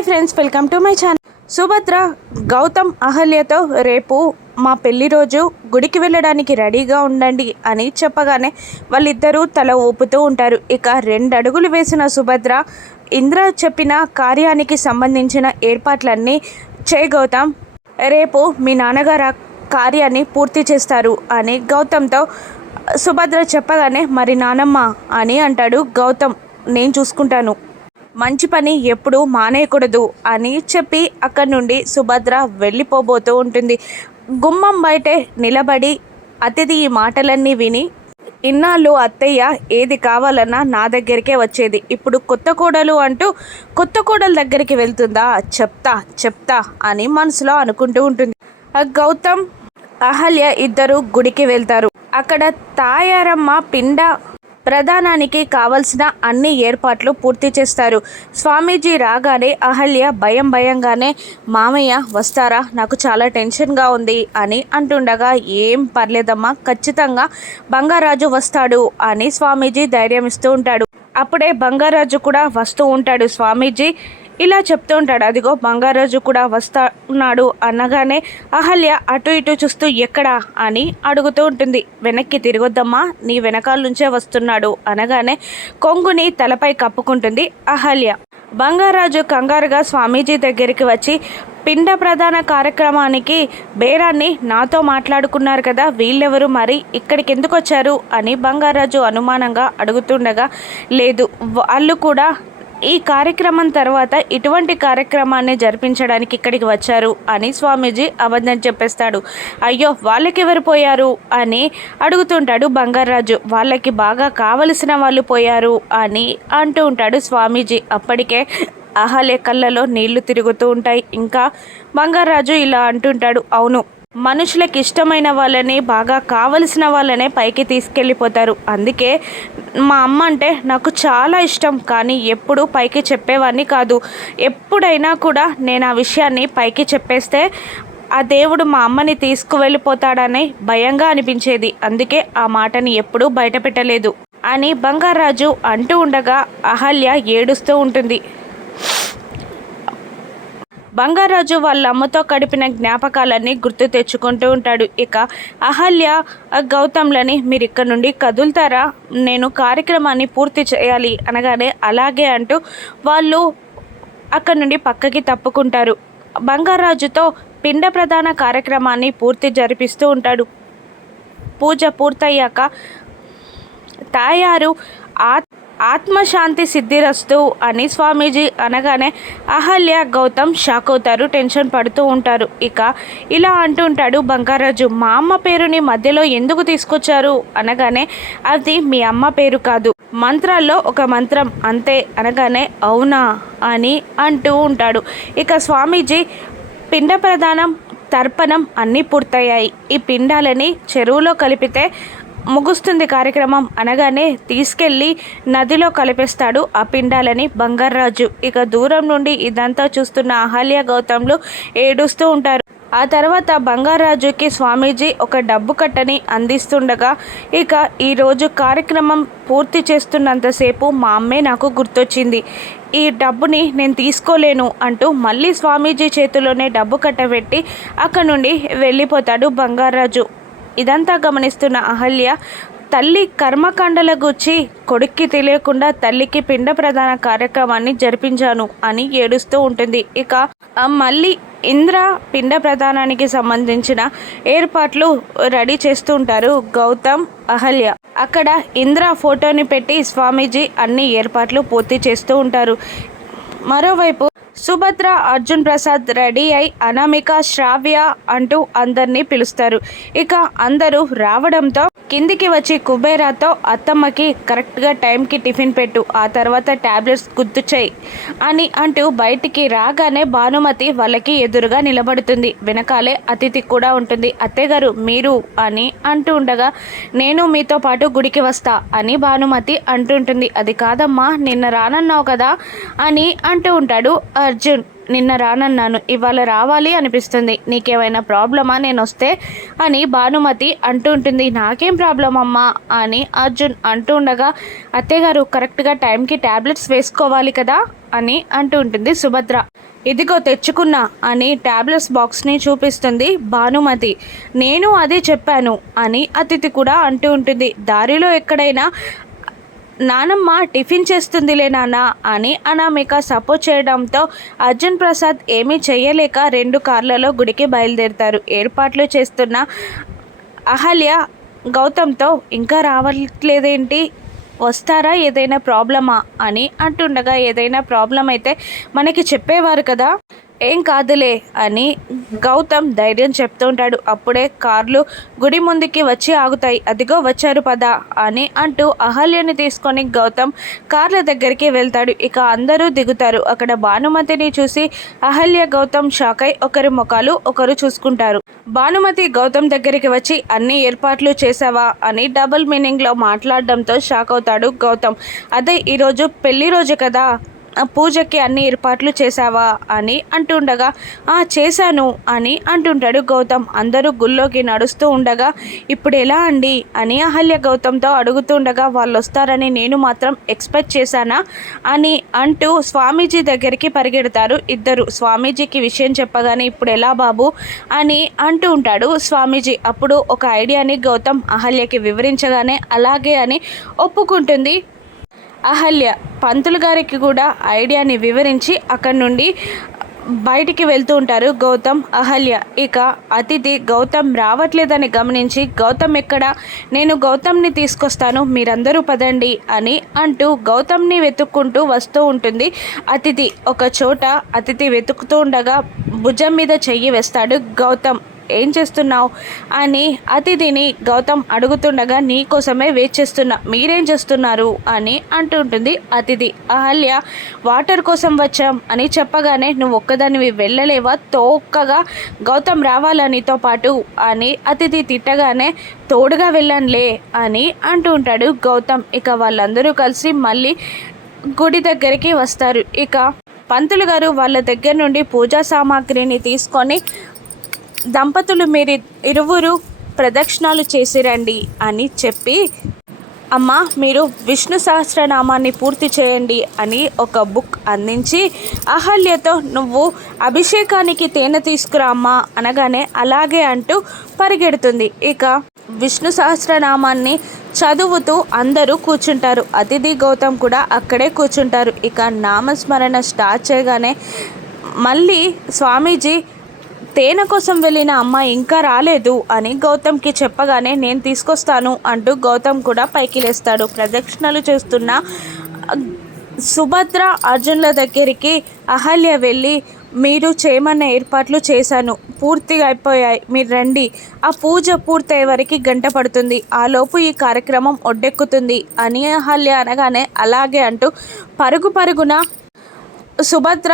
Hi friends, welcome to my channel. Subhadra Gautam అహల్యతో రేపు మా పెళ్లి రోజు గుడికి వెళ్ళడానికి రెడీగా ఉండండి అని చెప్పగానే వాళ్ళిద్దరూ తల ఊపుతూ ఉంటారు. ఇక 2 అడుగులు వేసిన సుభద్ర ఇంద్ర చెప్పిన కార్యానికి సంబంధించిన ఏర్పాట్లన్నీ గౌతమ్, రేపు మీ నాన్నగారు కార్యాన్ని పూర్తి చేస్తారు అని గౌతమ్తో సుభద్ర చెప్పగానే మరి నానమ్మ అని అంటాడు గౌతమ్. నేను చూసుకుంటాను, మంచి పని ఎప్పుడూ మానేయకూడదు అని చెప్పి అక్కడి నుండి సుభద్ర వెళ్ళిపోబోతూ ఉంటుంది. గుమ్మం బయటే నిలబడి అతిథి ఈ మాటలన్నీ విని, ఇన్నాళ్ళు అత్తయ్య ఏది కావాలన్నా నా దగ్గరికే వచ్చేది, ఇప్పుడు కొత్త కోడలు అంటూ కొత్త కోడల దగ్గరికి వెళ్తుందా, చెప్తా అని మనసులో అనుకుంటూ ఉంటుంది. గౌతమ్ అహల్య ఇద్దరు గుడికి వెళ్తారు. అక్కడ తాయారమ్మ పిండ ప్రధానానికి కావలసిన అన్ని ఏర్పాట్లు పూర్తి చేస్తారు. స్వామీజీ రాగానే అహల్య భయంగానే మామయ్య వస్తారా, నాకు చాలా టెన్షన్గా ఉంది అని అంటుండగా, ఏం పర్లేదమ్మా, ఖచ్చితంగా బంగారాజు వస్తాడు అని స్వామీజీ ధైర్యం ఇస్తూ ఉంటాడు. అప్పుడే బంగారాజు కూడా వస్తూ ఉంటాడు. స్వామీజీ ఇలా చెప్తూ ఉంటాడు. అదిగో బంగారాజు కూడా వస్తున్నాడు అనగానే అహల్య అటు ఇటు చూస్తూ ఎక్కడా అని అడుగుతూ ఉంటుంది. వెనక్కి తిరగొద్దమ్మా, నీ వెనకాల నుంచే వస్తున్నాడు అనగానే కొంగుని తలపై కప్పుకుంటుంది అహల్య. బంగారాజు కంగారుగా స్వామీజీ దగ్గరికి వచ్చి, పిండ ప్రధాన కార్యక్రమానికి బేరాన్ని నాతో మాట్లాడుకున్నారు కదా, వీళ్ళెవరు, మరి ఇక్కడికి ఎందుకు వచ్చారు అని బంగారాజు అనుమానంగా అడుగుతుండగా, లేదు, వాళ్ళు కూడా ఈ కార్యక్రమం తర్వాత ఇటువంటి కార్యక్రమాన్ని జరిపించడానికి ఇక్కడికి వచ్చారు అని స్వామీజీ అబద్ధం చెప్పేస్తాడు. అయ్యో, వాళ్ళకెవరు పోయారు అని అడుగుతుంటాడు బంగారాజు. వాళ్ళకి బాగా కావలసిన వాళ్ళు పోయారు అని అంటూ ఉంటాడు స్వామీజీ. అప్పటికే అహల్య కళ్ళలో నీళ్లు తిరుగుతూ ఉంటాయి. ఇంకా బంగారాజు ఇలా అంటుంటాడు, అవును, మనుషులకు ఇష్టమైన వాళ్ళని, బాగా కావలసిన వాళ్ళనే పైకి తీసుకెళ్ళిపోతారు. అందుకే మా అమ్మ అంటే నాకు చాలా ఇష్టం, కానీ ఎప్పుడు పైకి చెప్పేవాడిని కాదు. ఎప్పుడైనా కూడా నేను ఆ విషయాన్ని పైకి చెప్పేస్తే ఆ దేవుడు మా అమ్మని తీసుకువెళ్ళిపోతాడని భయంగా అనిపించేది. అందుకే ఆ మాటని ఎప్పుడూ బయట పెట్టలేదు అని బంగారాజు అంటూ ఉండగా అహల్య ఏడుస్తూ ఉంటుంది. బంగారాజు వాళ్ళ అమ్మతో గడిపిన జ్ఞాపకాలన్నీ గుర్తు తెచ్చుకుంటూ ఉంటాడు. ఇక అహల్య గౌతమ్లని, మీరు ఇక్కడ నుండి కదులుతారా, నేను కార్యక్రమాన్ని పూర్తి చేయాలి అనగానే అలాగే అంటూ వాళ్ళు అక్కడ నుండి పక్కకి తప్పుకుంటారు. బంగారాజుతో పిండ ప్రధాన కార్యక్రమాన్ని పూర్తి జరిపిస్తూ ఉంటాడు. పూజ పూర్తయ్యాక తాయారు ఆత్మశాంతి సిద్ధిరస్తు అని స్వామీజీ అనగానే అహల్య గౌతమ్ షాక్ అవుతారు, టెన్షన్ పడుతూ ఉంటారు. ఇక ఇలా అంటూ ఉంటాడు బంగారాజు, మా అమ్మ పేరుని మధ్యలో ఎందుకు తీసుకొచ్చారు అనగానే, అది మీ అమ్మ పేరు కాదు, మంత్రాల్లో ఒక మంత్రం అంతే అనగానే, అవునా అని అంటూ ఉంటాడు. ఇక స్వామీజీ పిండ ప్రదానం, తర్పణం అన్నీ పూర్తయ్యాయి, ఈ పిండాలని చెరువులో కలిపితే ముగుస్తుంది కార్యక్రమం అనగానే తీసుకెళ్ళి నదిలో కలిపేస్తాడు ఆ పిండాలని బంగారాజు. ఇక దూరం నుండి ఇదంతా చూస్తున్న అహల్య గౌతమ్లు ఏడుస్తూ ఉంటారు. ఆ తర్వాత బంగారాజుకి స్వామీజీ ఒక డబ్బు కట్టని అందిస్తుండగా, ఇక ఈరోజు కార్యక్రమం పూర్తి చేస్తున్నంతసేపు మా అమ్మే నాకు గుర్తొచ్చింది, ఈ డబ్బుని నేను తీసుకోలేను అంటూ మళ్ళీ స్వామీజీ చేతిలోనే డబ్బు కట్టబెట్టి అక్కడ నుండి వెళ్ళిపోతాడు బంగారాజు. ఇదంతా గమనిస్తున్న అహల్య, తల్లి కర్మకాండల గుచ్చి కొడుక్కి తెలియకుండా తల్లికి పిండ ప్రధాన కార్యక్రమాన్ని జరిపించాను అని ఏడుస్తూ ఉంటుంది. ఇక మళ్ళీ ఇంద్ర పిండ ప్రధానానికి సంబంధించిన ఏర్పాట్లు రెడీ చేస్తూ ఉంటారు గౌతమ్, అహల్య. అక్కడ ఇంద్ర ఫోటోని పెట్టి స్వామీజీ అన్ని ఏర్పాట్లు పూర్తి చేస్తూ ఉంటారు. మరోవైపు సుభద్ర, అర్జున్ ప్రసాద్ రెడీ అయి అనామిక, శ్రావ్య అంటూ అందరినీ పిలుస్తారు. ఇక అందరూ రావడంతో కిందికి వచ్చి కుబేరాతో, అత్తమ్మకి కరెక్ట్గా టైంకి టిఫిన్ పెట్టు, ఆ తర్వాత ట్యాబ్లెట్స్ గుర్తు చేయి అని అంటూ బయటికి రాగానే భానుమతి వాళ్ళకి ఎదురుగా నిలబడుతుంది. వెనకాలే అతిథి కూడా ఉంటుంది. అత్తయ్యగారు మీరు అని అంటూ ఉండగా, నేను మీతో పాటు గుడికి వస్తా అని భానుమతి అంటుంటుంది. అది కాదమ్మా, నిన్న రానన్నావు కదా అని అంటూ ఉంటాడు అర్జున్. నిన్న రానన్నాను, ఇవాళ రావాలి అనిపిస్తుంది, నీకేమైనా ప్రాబ్లమా నేను వస్తే అని భానుమతి అంటూ ఉంటుంది. నాకేం ప్రాబ్లం అమ్మా అని అర్జున్ అంటూ ఉండగా, అత్తయ్య గారు కరెక్ట్గా టైంకి ట్యాబ్లెట్స్ వేసుకోవాలి కదా అని అంటూ ఉంటుంది సుభద్ర. ఇదిగో తెచ్చుకున్నా అని టాబ్లెట్స్ బాక్స్ని చూపిస్తుంది భానుమతి. నేను అదే చెప్పాను అని అతిథి కూడా అంటూ ఉంటుంది. దారిలో ఎక్కడైనా నానమ్మ టిఫిన్ చేస్తుందిలే నాన్న అని అనామిక సపోర్ట్ చేయడంతో అర్జున్ ప్రసాద్ ఏమీ చెయ్యలేక 2 కార్లలో గుడికి బయలుదేరుతారు. ఏర్పాట్లు చేస్తున్న అహల్య గౌతమ్తో ఇంకా రావట్లేదేంటి, వస్తారా, ఏదైనా ప్రాబ్లమా అని అంటుండగా, ఏదైనా ప్రాబ్లం అయితే మనకి చెప్పేవారు కదా, ఏం కాదులే అని గౌతమ్ ధైర్యం చెప్తూ ఉంటాడు. అప్పుడే కార్లు గుడి ముందుకి వచ్చి ఆగుతాయి. అదిగో వచ్చారు పద అని అంటూ అహల్యని తీసుకొని గౌతమ్ కార్ల దగ్గరికి వెళ్తాడు. ఇక అందరూ దిగుతారు. అక్కడ భానుమతిని చూసి అహల్య గౌతమ్ షాక్ అయి ఒకరి ముఖాలు ఒకరు చూసుకుంటారు. భానుమతి గౌతమ్ దగ్గరికి వచ్చి అన్ని ఏర్పాట్లు చేసావా అని డబుల్ మీనింగ్లో మాట్లాడడంతో షాక్ అవుతాడు గౌతమ్. అదే ఈరోజు పెళ్లి రోజు కదా, పూజకి అన్ని ఏర్పాట్లు చేశావా అని అంటుండగా, చేశాను అని అంటుంటాడు గౌతమ్. అందరూ గుళ్ళోకి నడుస్తూ ఉండగా, ఇప్పుడు ఎలా అండి అని అహల్య గౌతమ్తో అడుగుతుండగా, వాళ్ళు వస్తారని నేను మాత్రం ఎక్స్పెక్ట్ చేశానా అని అంటూ స్వామీజీ దగ్గరికి పరిగెడతారు ఇద్దరు. స్వామీజీకి విషయం చెప్పగానే, ఇప్పుడు ఎలా బాబు అని అంటూ ఉంటాడు స్వామీజీ. అప్పుడు ఒక ఐడియాని గౌతమ్ అహల్యకి వివరించగానే అలాగే అని ఒప్పుకుంటుంది అహల్య. పంతులు గారికి కూడా ఐడియాని వివరించి అక్కడి నుండి బయటికి వెళ్తూ ఉంటారు గౌతమ్ అహల్య. ఇక అతిథి గౌతమ్ రావట్లేదని గమనించి, గౌతమ్ ఎక్కడ, నేను గౌతమ్ని తీసుకొస్తాను, మీరందరూ పదండి అని అంటూ గౌతమ్ని వెతుక్కుంటూ వస్తూ ఉంటుంది అతిథి. ఒక చోట అతిథి వెతుకుతూ ఉండగా భుజం మీద చెయ్యి వేస్తాడు గౌతమ్. ఏం చేస్తున్నావు అని అతిథిని గౌతమ్ అడుగుతుండగా, నీకోసమే వెయిట్ చేస్తున్నా, మీరేం చేస్తున్నారు అని అంటుంటుంది అతిథి. అహల్య, వాటర్ కోసం వచ్చాం అని చెప్పగానే, నువ్వు ఒక్కదానివి వెళ్ళలేవా, తోకగా గౌతమ్ రావాలనితో పాటు అని అతిథి తిట్టగానే, తోడుగా వెళ్ళానులే అని అంటూ ఉంటాడు గౌతమ్. ఇక వాళ్ళందరూ కలిసి మళ్ళీ గుడి దగ్గరికి వస్తారు. ఇక పంతులు గారు వాళ్ళ దగ్గర నుండి పూజా సామాగ్రిని తీసుకొని, దంపతులు మీరు ఇరువురు ప్రదక్షిణాలు చేసిరండి అని చెప్పి, అమ్మ మీరు విష్ణు సహస్రనామాన్ని పూర్తి చేయండి అని ఒక బుక్ అందించి, అహల్యతో నువ్వు అభిషేకానికి తేనె తీసుకురా అమ్మా అనగానే అలాగే అంటూ పరిగెడుతుంది. ఇక విష్ణు సహస్రనామాన్ని చదువుతూ అందరూ కూర్చుంటారు. అతిథి గౌతమ్ కూడా అక్కడే కూర్చుంటారు. ఇక నామస్మరణ స్టార్ట్ చేయగానే మళ్ళీ స్వామీజీ, తేనె కోసం వెళ్ళిన అమ్మ ఇంకా రాలేదు అని గౌతమ్కి చెప్పగానే, నేను తీసుకొస్తాను అంటూ గౌతమ్ కూడా పైకి లేస్తాడు. ప్రదక్షిణలు చేస్తున్న సుభద్ర అర్జున్ల దగ్గరికి అహల్య వెళ్ళి, మీరు చేయమన్న ఏర్పాట్లు చేశాను, పూర్తిగా అయిపోయాయి, మీరు రండి, ఆ పూజ పూర్తయ్యే వరకు గంట పడుతుంది, ఆలోపు ఈ కార్యక్రమం ఒడ్డెక్కుతుంది అని అహల్య అనగానే అలాగే అంటూ పరుగున సుభద్ర,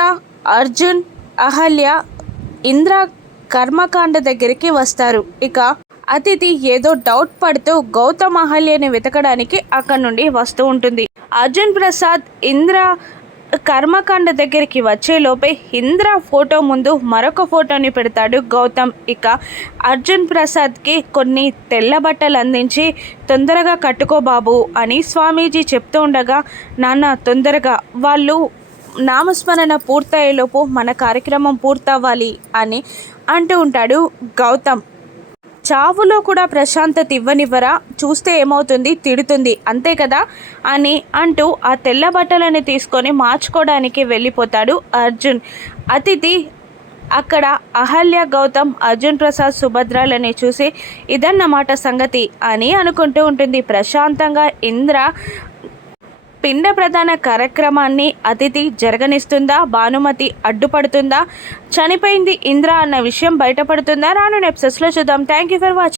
అర్జున్, అహల్య, ఇంద్ర కర్మకాండ దగ్గరికి వస్తారు. ఇక అతిథి ఏదో డౌట్ పడుతూ గౌతమ్ అహల్యని వెతకడానికి అక్కడి నుండి వస్తూ ఉంటుంది. అర్జున్ ప్రసాద్ ఇంద్ర కర్మకాండ దగ్గరికి వచ్చేలోపే ఇంద్ర ఫోటో ముందు మరొక ఫోటోని పెడతాడు గౌతమ్. ఇక అర్జున్ ప్రసాద్కి కొన్ని తెల్ల బట్టలు అందించి, తొందరగా కట్టుకో బాబు అని స్వామీజీ చెప్తూ ఉండగా, నాన్న తొందరగా, వాళ్ళు నామస్మరణ పూర్తయ్యేలోపు మన కార్యక్రమం పూర్తవ్వాలి అని అంటూ ఉంటాడు గౌతమ్. చావులో కూడా ప్రశాంతత ఇవ్వనివ్వరా, చూస్తే ఏమవుతుంది, తిడుతుంది అంతే కదా అని అంటూ ఆ తెల్ల బట్టలని తీసుకొని మార్చుకోవడానికి వెళ్ళిపోతాడు అర్జున్. అతిథి అక్కడ అహల్య, గౌతమ్, అర్జున్ ప్రసాద్, సుభద్రలని చూసి, ఇదన్నమాట సంగతి అని అనుకుంటూ ఉంటుంది. ప్రశాంతంగా ఇంద్ర పిండ ప్రధాన కార్యక్రమాన్ని అతిథి జరగనిస్తుందా, భానుమతి అడ్డుపడుతుందా, చనిపోయింది ఇంద్ర అన్న విషయం బయటపడుతుందా, రాను ఎపిసోడ్స్లో చూద్దాం. Thank you for watching.